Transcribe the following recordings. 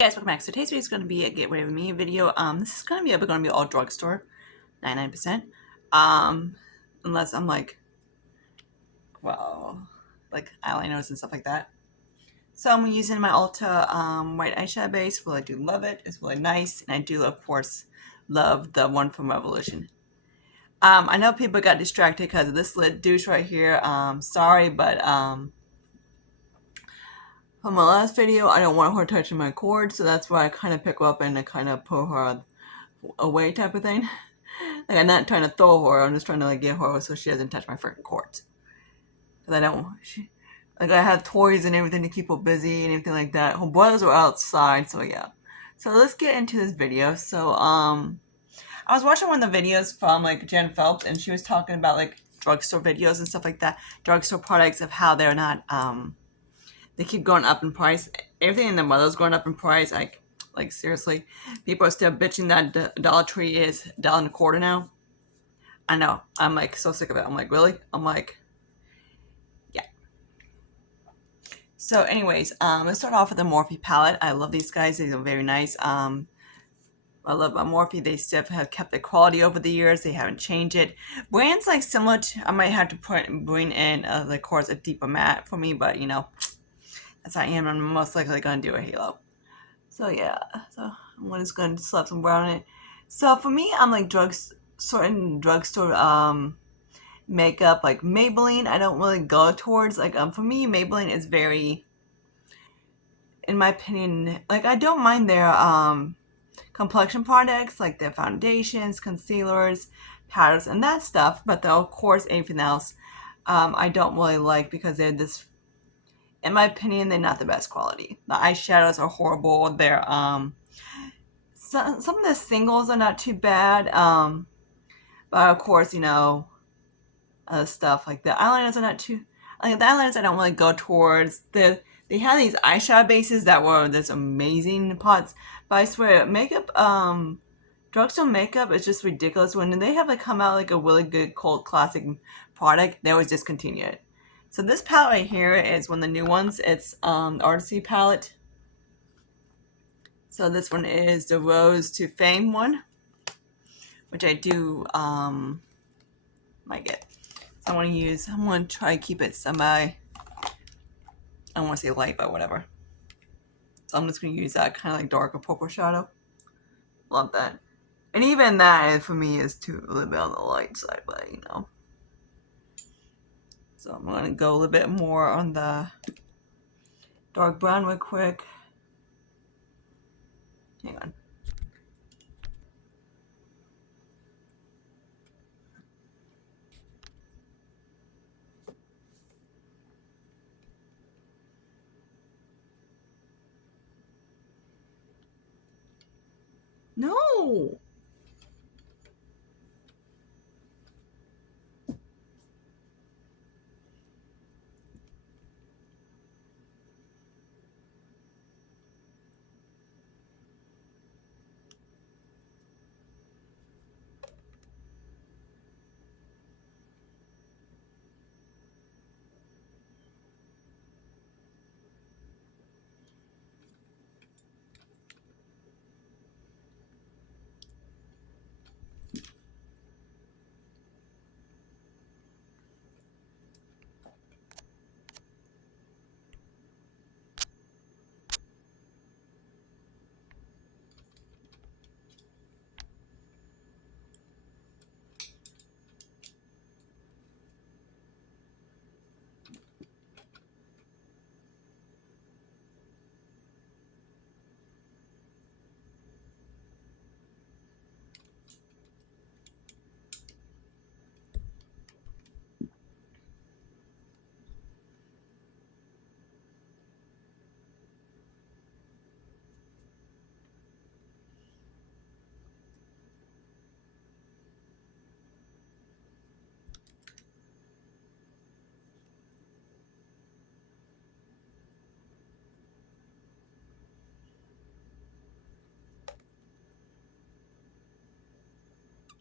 Hey guys, welcome back. So today's video is going to be a get rid of me video. This is going to be all drugstore, 99%. Unless I'm like, well, like eyeliners and stuff like that. So I'm using my Ulta white eyeshadow base. Well, I do love it. It's really nice, and I do of course love the one from Revolution. I know people got distracted because of this little douche right here. Sorry, but from my last video, I don't want her touching my cord, so that's why I kind of pick her up and I kind of pull her away type of thing. Like I'm not trying to throw her, I'm just trying to like get her so she doesn't touch my freaking cords. Cause I don't, like I have toys and everything to keep her busy and everything like that. Her brothers are outside, so yeah. So let's get into this video. So I was watching one of the videos from like Jen Phelps, and she was talking about like drugstore videos and stuff like that, drugstore products of how they're not they keep going up in price. Everything in the mother's going up in price. Like seriously, people are still bitching that Dollar Tree is $1.25 now. I know. I'm like so sick of it. I'm like, really? I'm like, yeah. So, anyways, let's start off with the Morphe palette. I love these guys. These are very nice. I love Morphe. They still have kept the quality over the years. They haven't changed it. Brands like similar to, I might have to bring in, of course, a deeper matte for me, but you know, that's how I am. I'm most likely gonna do a halo. So yeah, so I'm just gonna slap some brown in it. So for me, I'm like certain drugstore makeup like Maybelline. I don't really go towards like for me Maybelline is very, in my opinion, like I don't mind their complexion products like their foundations, concealers, powders, and that stuff. But though of course anything else, I don't really like because they're this. In my opinion, they're not the best quality. The eyeshadows are horrible. They're some of the singles are not too bad. But of course, you know, stuff like the eyeliners are not too. Like the eyeliners, I don't really go towards. They have these eyeshadow bases that were this amazing pots, but I swear, makeup, drugstore makeup is just ridiculous. When they have like come out like a really good cult classic product, they always discontinue it. So this palette right here is one of the new ones. It's Artsy palette. So this one is the Rose to Fame one, which I do might get. So I'm gonna try to keep it semi, I don't want to say light, but whatever. So I'm just gonna use that kind of like darker purple shadow. Love that. And even that for me is too a little bit on the light side, but you know. So I'm gonna go a little bit more on the dark brown real quick. Hang on. No.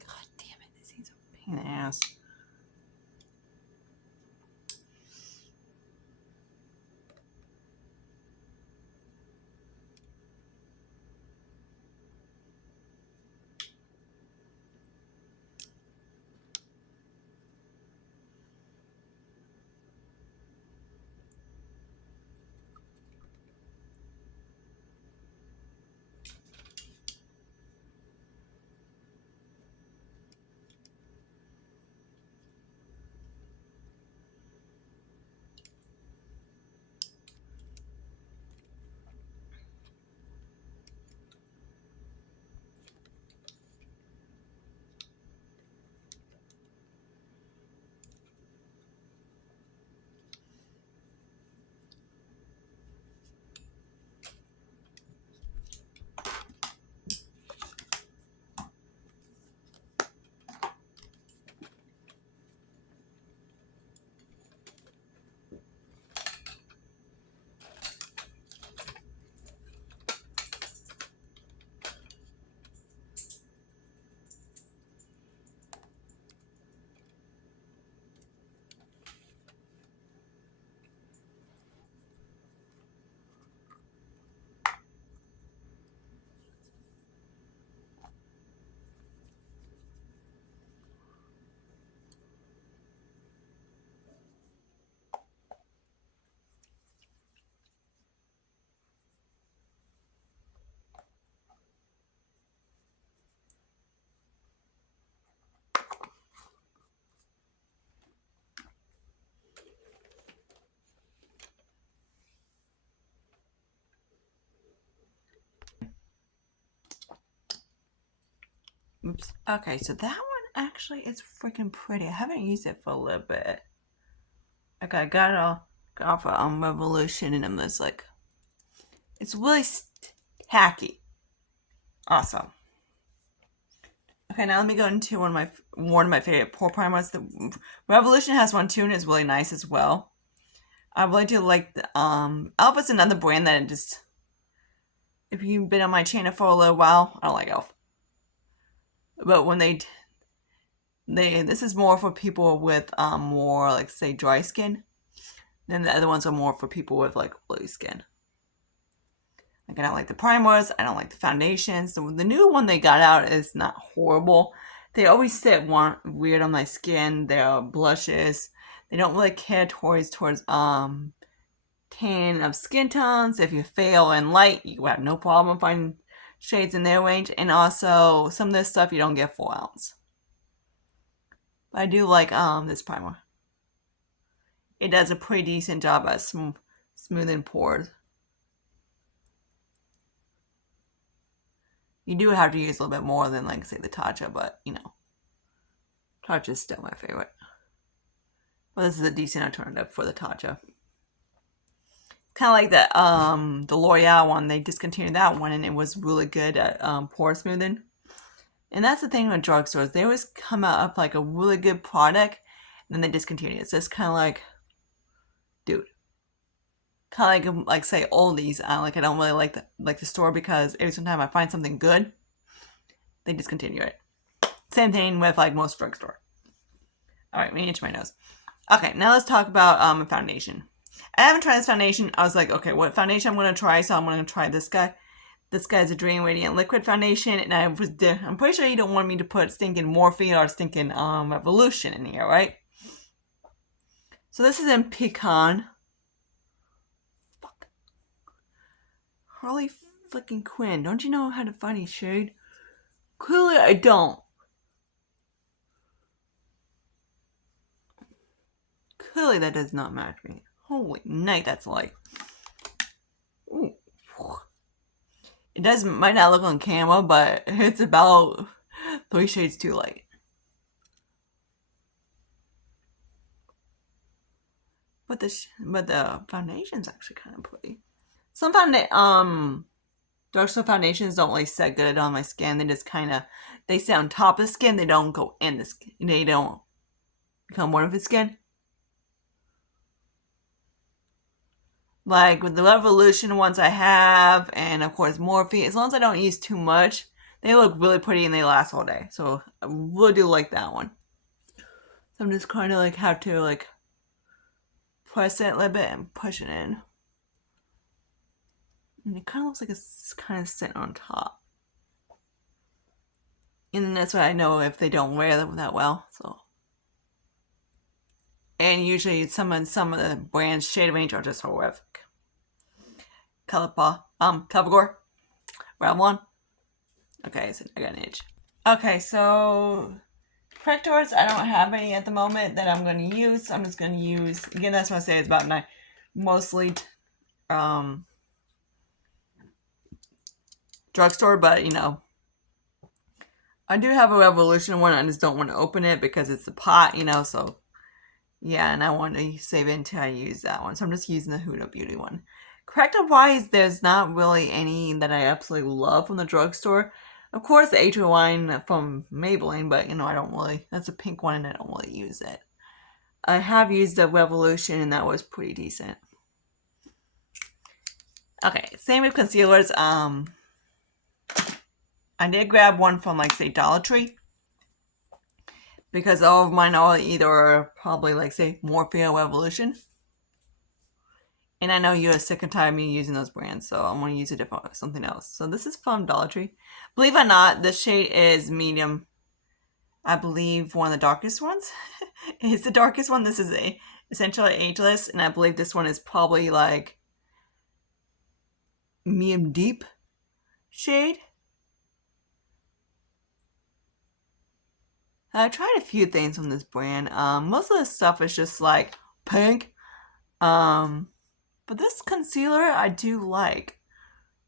God damn it! This thing's a pain in the ass. Oops. Okay, so that one actually is freaking pretty. I haven't used it for a little bit. Okay, I got off of Revolution, and I'm just like, it's really tacky. Awesome. Okay, now let me go into one of my favorite pore primers. The Revolution has one too, and it's really nice as well. I really do like the Elf is another brand that just, if you've been on my channel for a little while, I don't like Elf. But when they this is more for people with more like say dry skin. Then the other ones are more for people with like oily skin. Like I don't like the primers, I don't like the foundations. The new one they got out is not horrible. They always sit weird on my skin. They're blushes. They don't really care towards tan of skin tones. If you fail in light, you have no problem finding shades in their range. And also some of this stuff you don't get 4 ounce. But I do like this primer. It does a pretty decent job at smoothing pores. You do have to use a little bit more than like say the Tatcha, but you know, Tatcha is still my favorite. But this is a decent alternative for the Tatcha. Kind of like the L'Oreal one. They discontinued that one, and it was really good at pore smoothing. And that's the thing with drugstores. They always come out with like a really good product, and then they discontinue it. So it's kind of like, dude, kind of like say Aldi's. I don't really like the store because every time I find something good, they discontinue it. Same thing with like most drugstore. All right, let me itch my nose. Okay, now let's talk about foundation. I haven't tried this foundation. I was like, okay, what foundation I'm gonna try? So I'm gonna try this guy. This guy's a Dream Radiant Liquid Foundation, and I'm pretty sure you don't want me to put stinking Morphe or stinking Revolution in here, right? So this is in Pecan. Fuck. Harley fucking Quinn. Don't you know how to find a shade? Clearly I don't. Clearly that does not match me. Holy night, that's light. Ooh. It might not look on camera, but it's about 3 shades too light. But the foundation's actually kind of pretty. Some drugstore foundations don't really set good on my skin. They just kind of they sit on top of the skin. They don't go in the skin. They don't become one of the skin. Like with the Revolution ones I have, and of course Morphe, as long as I don't use too much, they look really pretty and they last all day. So I really do like that one. So I'm just kind of like have to like press it a little bit and push it in. And it kind of looks like it's kind of sitting on top. And then that's why I know if they don't wear them that well. So, and usually some of the brands shade range are just horrific. CoverGirl, Revlon. Okay, so I got an itch. Okay, so correctors, I don't have any at the moment that I'm going to use. I'm just going to use, again, that's what I say, it's about mostly drugstore, but you know, I do have a Revolution one. I just don't want to open it because it's a pot, you know, so yeah, and I want to save it until I use that one. So I'm just using the Huda Beauty one. Corrector wise, there's not really any that I absolutely love from the drugstore. Of course, the Age Rewind from Maybelline, but you know, I don't really, that's a pink one and I don't really use it. I have used the Revolution and that was pretty decent. Okay, same with concealers. I did grab one from like say Dollar Tree because all of mine are either probably like say Morphe or Revolution. And I know you're sick and tired of me using those brands, so I'm going to use something else. So this is from Dollar Tree. Believe it or not, this shade is medium. I believe one of the darkest ones. It's the darkest one. This is essentially ageless, and I believe this one is probably like medium deep shade. I tried a few things from this brand. Most of the stuff is just like pink. But this concealer I do like.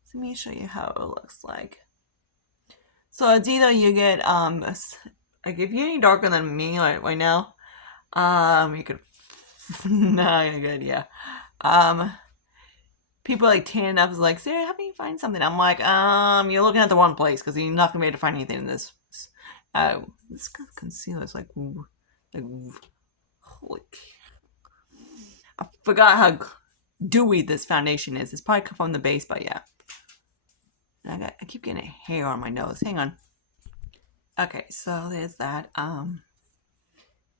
So let me show you how it looks like. So it's either you get like if you're any darker than me right now, you could no, you're good, yeah. Um, people like tanning up is like, Sarah, help me find something. I'm like, you're looking at the wrong place because you're not gonna be able to find anything in this. This concealer is like, like, holy. I forgot how dewy this foundation is. It's probably come from the base, but yeah. I keep getting a hair on my nose. Hang on. Okay, so there's that.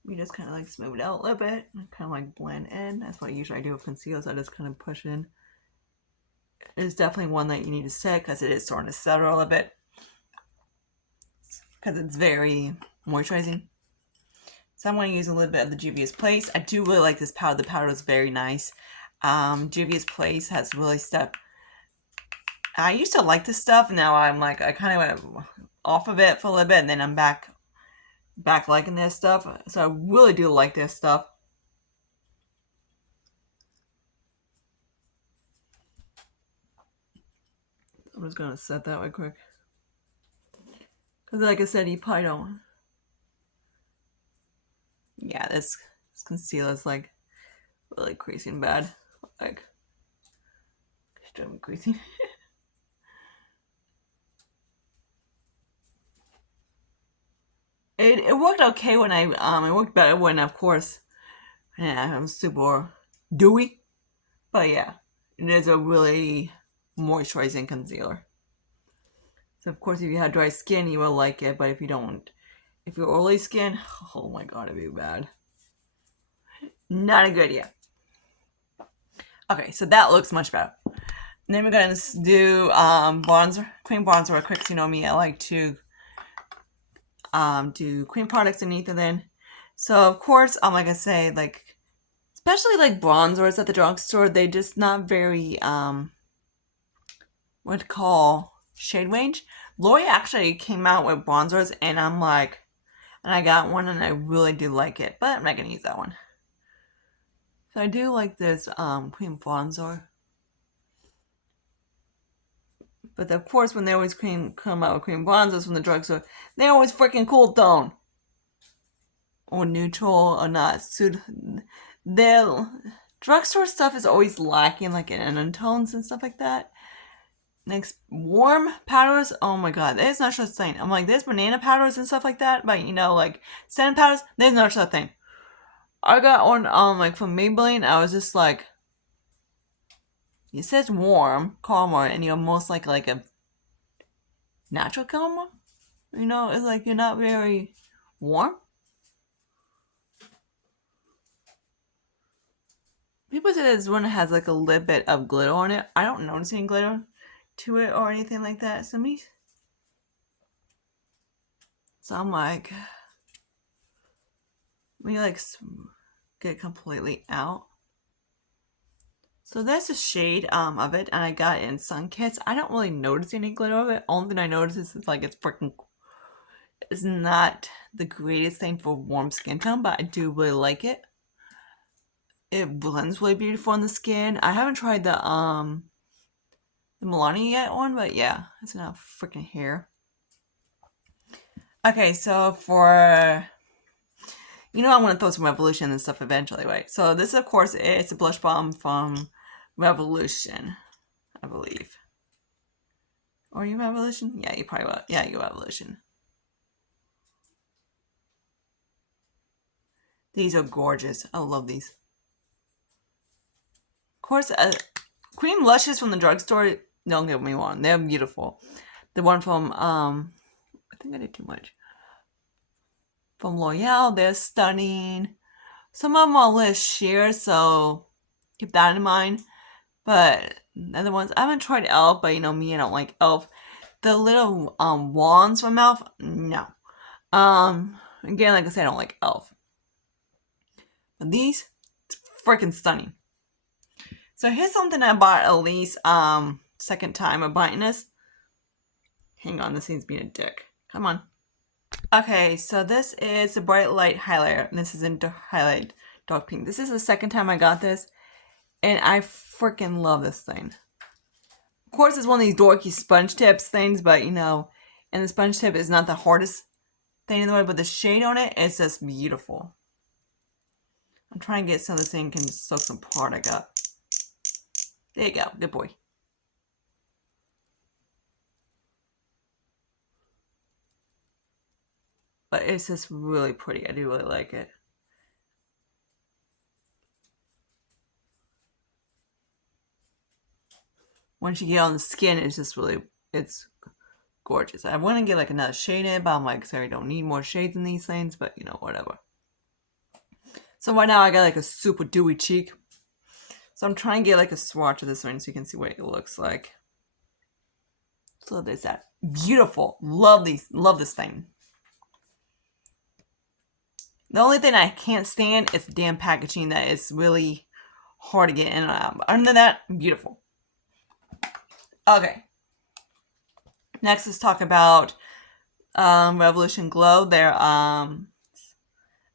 We just kind of like smooth it out a little bit and kind of like blend in. That's what I usually do with concealers. I just kind of push in. It's definitely one that you need to set because it is starting to settle a little bit because it's very moisturizing. So I'm going to use a little bit of the Juvia's Place. I do really like this powder. The powder is very nice. Juvia's Place has really stuck. I used to like this stuff. Now I'm like, I kind of went off of it for a little bit, and then I'm back liking this stuff. So I really do like this stuff. I'm just gonna set that right quick. Because like I said, you probably don't. Yeah, this concealer is like really crazy and bad. Like, it's driving me crazy. It worked okay when it worked better when, of course, yeah, I'm super dewy. But yeah, it is a really moisturizing concealer. So of course, if you have dry skin, you will like it. But if you don't, if you're oily skin, oh my god, it'd be bad. Not a good idea. Okay, so that looks much better. And then we're gonna do bronzer, cream bronzer real quick. So you know me, I like to do cream products underneath it then. So of course, like I say, like especially like bronzers at the drugstore, they just not very what call shade range. L'Oreal actually came out with bronzers, and I'm like, and I got one, and I really do like it, but I'm not gonna use that one. So I do like this cream bronzer, but of course, when they always come out with cream bronzers from the drugstore, they always freaking cool tone or neutral or not. So their drugstore stuff is always lacking, like in undertones and stuff like that. Next, warm powders. Oh my god, there's no such thing. I'm like, there's banana powders and stuff like that, but you know, like sand powders. There's no such thing. I got one like from Maybelline. I was just like, it says warm caramel, and you're most like a natural caramel. You know, it's like you're not very warm. People say this one has like a little bit of glitter on it. I don't notice any glitter to it or anything like that. So I'm like, we like get it completely out. So that's a shade of it, and I got it in Sun Kits. I don't really notice any glitter of it. Only thing I notice is like it's freaking. It's not the greatest thing for warm skin tone, but I do really like it. It blends really beautiful on the skin. I haven't tried the Milani yet one, but yeah, it's enough freaking hair. Okay, so for I'm gonna throw some Revolution and stuff eventually, right? So this, of course, it's a blush balm from Revolution, I believe. Or you Revolution? Yeah, you probably will. Yeah, you Revolution. These are gorgeous. I love these. Of course, cream blushes from the drugstore. Don't get me wrong, they're beautiful. The one from I think I did too much. From L'Oreal, they're stunning. Some of them are a little sheer, so keep that in mind. But the other ones, I haven't tried e.l.f., but you know me, I don't like e.l.f. The little wands from e.l.f., no. Again, like I said, I don't like e.l.f. But these, freaking stunning. So here's something I bought at least second time of buying this. Hang on, this seems being a dick. Come on. Okay, so this is a bright light highlighter. This is in highlight dark pink. This is the second time I got this, and I freaking love this thing. Of course, it's one of these dorky sponge tips things, but you know, And the sponge tip is not the hardest thing in the way, but the shade on it is just beautiful. I'm trying to get some of this ink and soak some product up. There you go. Good boy. But it's just really pretty. I do really like it. Once you get on the skin, it's just really, it's gorgeous. I want to get like another shade in, but I'm like, sorry, I don't need more shades in these things, but you know, whatever. So right now I got like a super dewy cheek. So I'm trying to get like a swatch of this one so you can see what it looks like. So there's that. Beautiful. Love this thing. The only thing I can't stand is the damn packaging that is really hard to get in. Other than that, beautiful. Okay. Next, let's talk about Revolution Glow. Their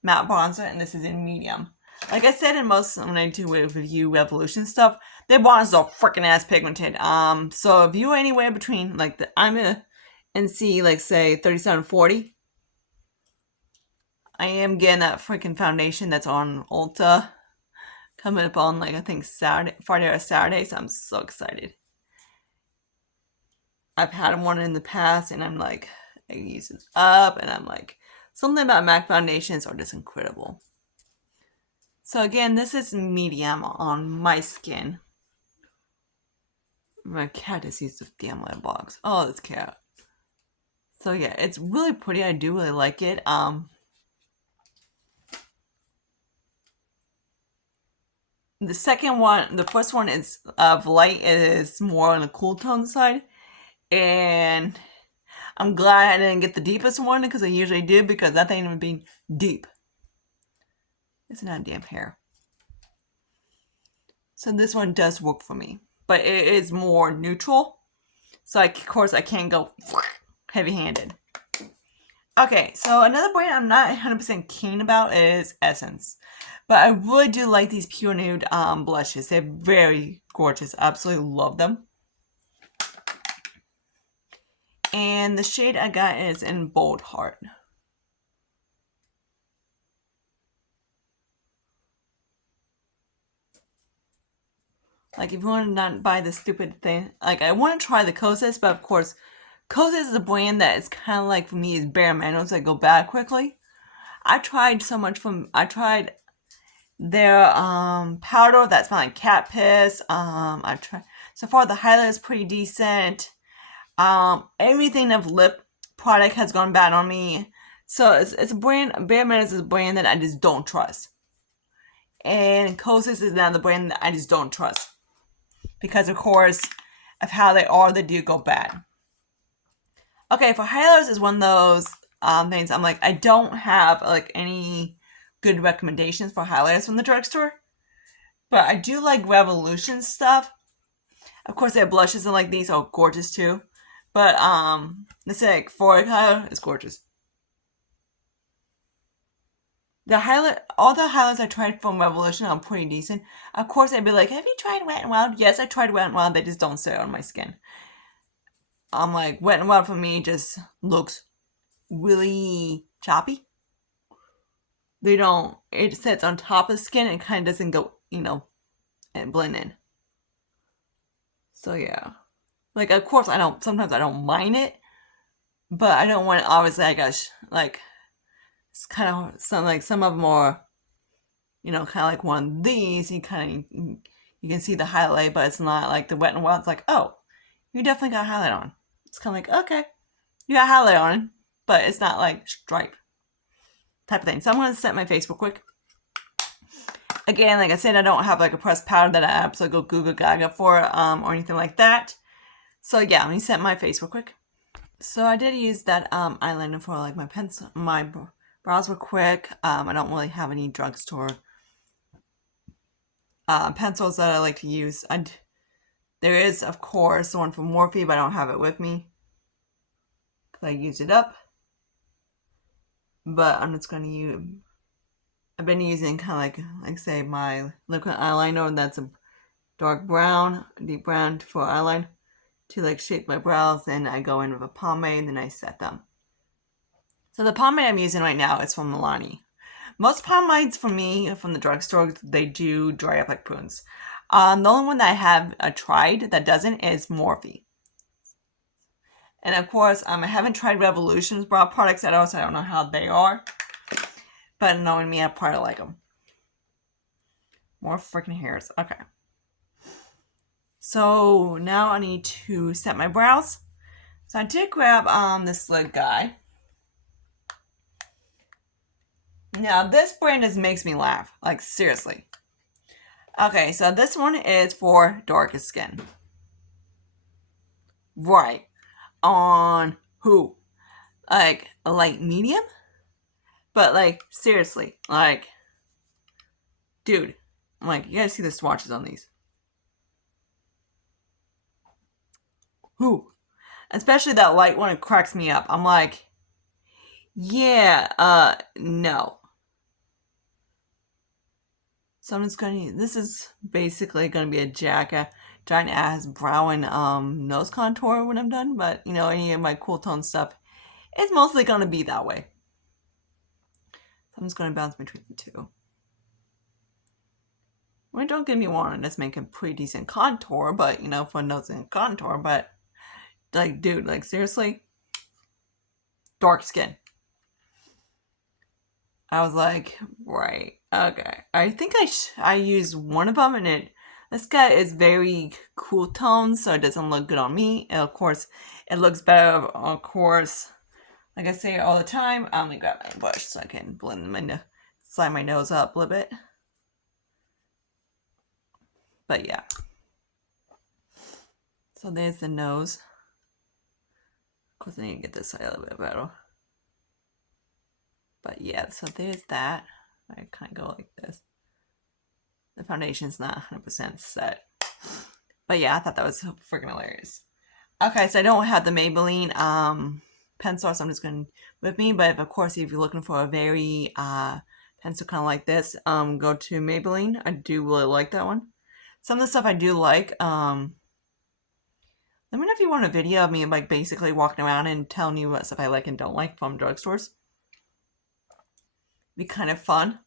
matte bronzer, and this is in medium. Like I said in most when I do review Revolution stuff, their bronzers are freaking ass pigmented. So if you're anywhere between like I'm in NC, like say 3740, I am getting that freaking foundation that's on Ulta coming up on like I think Friday or Saturday. So I'm so excited. I've had one in the past, and I'm like, I use it up, and I'm like, something about MAC foundations are just incredible. So again, this is medium on my skin. My cat just used the damn light box. Oh, this cat. So yeah, it's really pretty. I do really like it. The second one, the first one is of light. It is more on the cool tone side, and I'm glad I didn't get the deepest one because I usually do, because that thing would be deep. It's not a damn hair. So this one does work for me, but it is more neutral. So of course I can't go heavy-handed. Okay, so another brand I'm not 100% keen about is Essence. But I really do like these Pure Nude blushes. They're very gorgeous. Absolutely love them. And the shade I got is in Bold Heart. Like, if you want to not buy the stupid thing, like, I want to try the Kosas, but of course, Kosas is a brand that is kind of like, for me, is bare minimums that go bad quickly. I tried so much I tried their powder that smells like cat piss. I tried, so far the highlight is pretty decent. Everything of lip product has gone bad on me. So it's a brand, bare minimums is a brand that I just don't trust. And Kosas is now the brand that I just don't trust. Because of course of how they do go bad. Okay, for highlighters is one of those things I'm like, I don't have like any good recommendations for highlighters from the drugstore, but I do like Revolution stuff. Of course, their blushes and like these are gorgeous too, but the like Forward highlighter is gorgeous. All the highlights I tried from Revolution are pretty decent. Of course, I'd be like, have you tried Wet n Wild? Yes, I tried Wet n Wild. They just don't sit on my skin. I'm like, Wet n Wild for me just looks really choppy. They don't, it sits on top of the skin and kind of doesn't go, and blend in. So yeah. Like, of course, sometimes I don't mind it, but I don't want, obviously, I guess, like, it's kind of, some of them are, kind of like one of these, you can see the highlight, but it's not like the Wet n Wild. It's like, oh, you definitely got highlight on. It's kind of like, okay, you got highlight on, but it's not like stripe type of thing. So I'm going to set my face real quick. Again, like I said, I don't have like a pressed powder that I absolutely go Google Gaga for or anything like that. So yeah, let me set my face real quick. So I did use that eyeliner for like my pencil, my brows real quick. I don't really have any drugstore pencils that I like to use. There is, of course, one from Morphe, but I don't have it with me because I used it up. But I'm just going to use, I've been using kind of like say my liquid eyeliner, and that's a dark brown, deep brown for eyeliner. to like shape my brows. Then I go in with a pomade and then I set them. So the pomade I'm using right now is from Milani. Most pomades for me from the drugstore, they do dry up like prunes. The only one that I have tried that doesn't is Morphe. And of course, I haven't tried Revolution's brow products at all, so I don't know how they are. But knowing me, I probably like them. More freaking hairs. Okay. So now I need to set my brows. So I did grab this lid guy. Now this brand just makes me laugh. Like seriously. Okay, so this one is for darkest skin. Right. On who? Like a light medium? But like seriously, like dude, I'm like, you gotta see the swatches on these. Who? Especially that light one, it cracks me up. I'm like, yeah, no. So I'm just gonna, this is basically gonna be a giant ass brow and nose contour when I'm done, but you know, any of my cool tone stuff, it's mostly gonna be that way. So I'm just gonna bounce between the two. Well, don't get me wrong, just make a pretty decent contour, but you know, for nose and contour, but like, dude, like seriously, dark skin. I was like, right, okay. I think I used one of them, and this guy is very cool tone, so it doesn't look good on me. And of course, it looks better, of course. Like I say all the time, I'm gonna grab my brush so I can blend my slide my nose up a little bit. But yeah. So there's the nose. Of course, I need to get this side a little bit better. But yeah, so there's that. I kind of go like this. The foundation's not 100% set. But yeah, I thought that was freaking hilarious. Okay, so I don't have the Maybelline pencil, so I'm just going with me. But of course, if you're looking for a very pencil kind of like this, go to Maybelline. I do really like that one. Some of the stuff I do like. Let me know if you want a video of me like basically walking around and telling you what stuff I like and don't like from drugstores. Be kind of fun.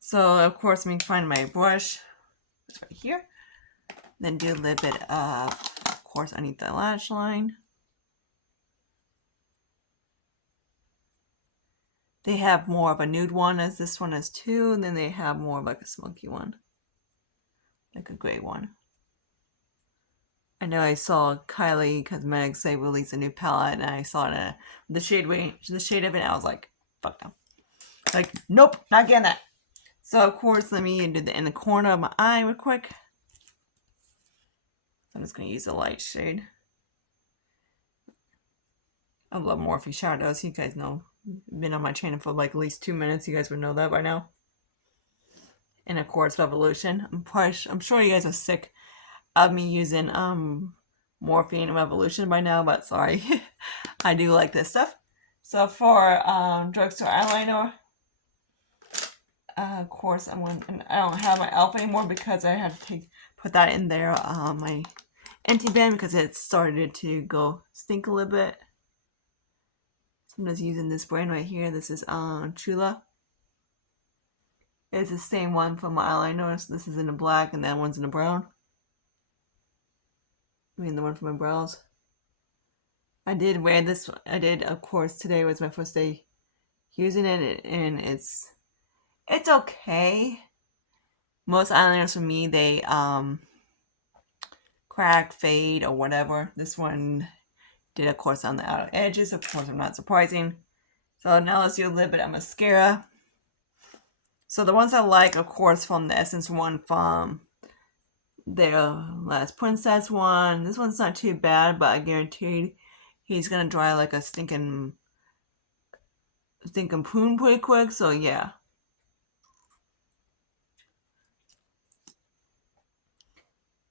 So of course, I'm gonna find my brush. It's right here. Then do a little bit of course, underneath the lash line. They have more of a nude one, as this one has too, and then they have more of like a smoky one, like a gray one. I know I saw Kylie Cosmetics, they released a new palette, and I saw it in the shade range, the shade of it, and I was like, fuck no. Like, nope, not getting that. So of course, let me do the in the corner of my eye real quick. So I'm just gonna use a light shade. I love Morphe shadows. You guys know, been on my channel for like at least 2 minutes. You guys would know that by now. And of course, Revolution. I'm sure you guys are sick of me using Morphe and Revolution by now, but sorry, I do like this stuff. So for drugstore eyeliner, of course I don't have my e.l.f. anymore because I had to put that in there my empty bin because it started to go stink a little bit. So I'm just using this brand right here. This is Chula. It's the same one from my eyeliner. So this is in the black and that one's in the brown. I mean the one for my brows. I did wear this. I did, of course, today was my first day using it, and it's okay. Most eyeliners for me, they crack, fade, or whatever. This one did, of course, on the outer edges. Of course, I'm not surprising. So now let's do a little bit of mascara. So the ones I like, of course, from the Essence one from their Last Princess one. This one's not too bad, but I guaranteed he's gonna dry like a stinking poon pretty quick. So yeah.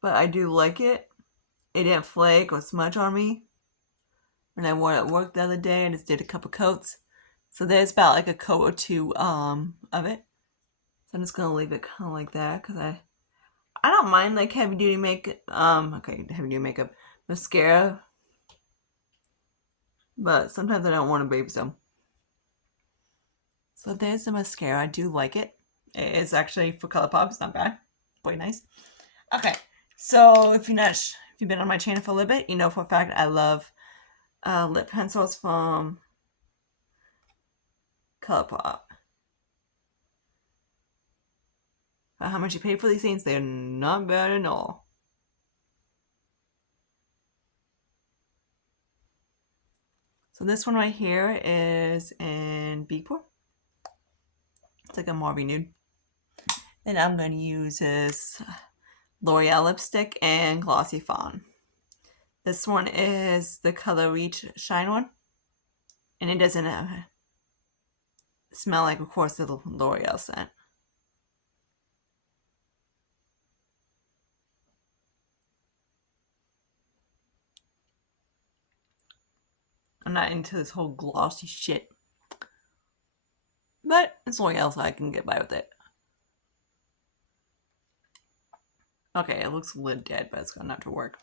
But I do like it. It didn't flake or smudge on me. When I wore it at work the other day, I just did a couple coats. So there's about like a coat or two of it. So I'm just gonna leave it kind of like that because I I don't mind like heavy duty makeup. Okay, heavy duty makeup, mascara, but sometimes I don't want to baby some. So there's the mascara. I do like it. It's actually for ColourPop. It's not bad. Quite nice. Okay, so if you've been on my channel for a little bit, you know for a fact I love lip pencils from ColourPop. How much you pay for these things? They're not bad at all. So this one right here is in Beepore. It's like a Mauve nude. Then I'm going to use this L'Oreal lipstick and Glossy Fawn. This one is the Color Reach Shine one. And it doesn't smell like, of course, the L'Oreal scent. I'm not into this whole glossy shit. But it's L'Oreal, so I can get by with it. Okay, it looks a little dead, but it's going not to work.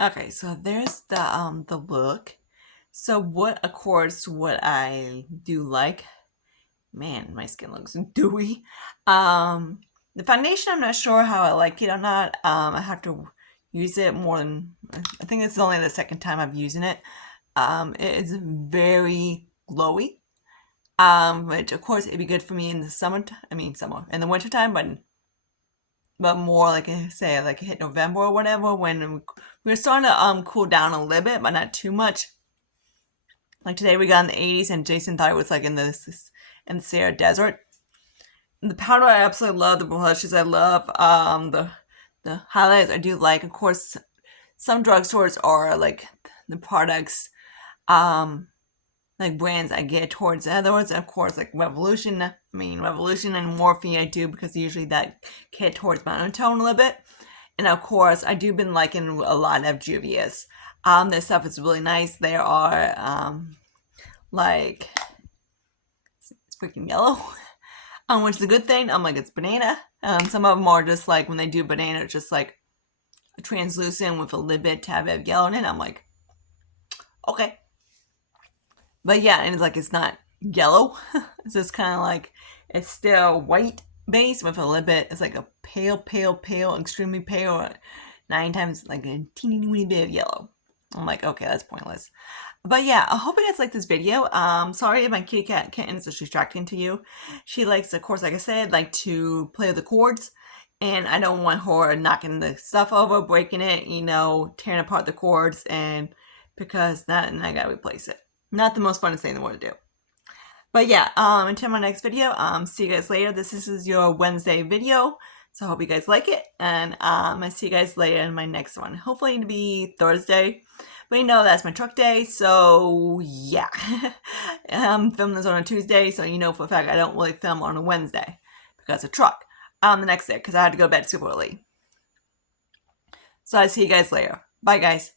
Okay, so there's the look. So what, of course, what I do like, man, my skin looks dewy. The foundation, I'm not sure how I like it or not. I have to use it more than, I think it's only the second time I'm using it. It is very glowy. Which of course it'd be good for me in the summer, in the winter time, but more like say like hit November or whatever when we're starting to cool down a little bit, but not too much. Like today we got in the 80s and Jason thought it was like in the Sahara Desert. The powder I absolutely love, the blushes I love, the highlights I do like. Of course, some drugstores are like the products, like brands I get towards others. Of course, like Revolution and Morphe I do because usually that get towards my own tone a little bit. And of course, I do been liking a lot of Juvia's. Their stuff is really nice. They are like it's freaking yellow, which is a good thing. I'm like it's banana. Some of them are just like when they do banana, it's just like translucent with a little bit tab of yellow in it. I'm like, okay. But yeah, and it's like it's not yellow. It's just kind of like it's still white base with a little bit. It's like a pale, extremely pale, 9 times like a teeny bit of yellow. I'm like, okay, that's pointless. But yeah, I hope you guys like this video. Sorry if my kitty cat kitten is distracting to you. She likes, of course, like I said, like to play with the cords. And I don't want her knocking the stuff over, breaking it, tearing apart the cords, and because that, and I gotta replace it. Not the most fun thing in the world to do. But yeah, until my next video, see you guys later. This is your Wednesday video. So I hope you guys like it. And I see you guys later in my next one. Hopefully it'll be Thursday. But that's my truck day. So yeah. I'm filming this on a Tuesday. So for a fact I don't really film on a Wednesday. Because of truck. The next day. Because I had to go to bed super early. So I see you guys later. Bye guys.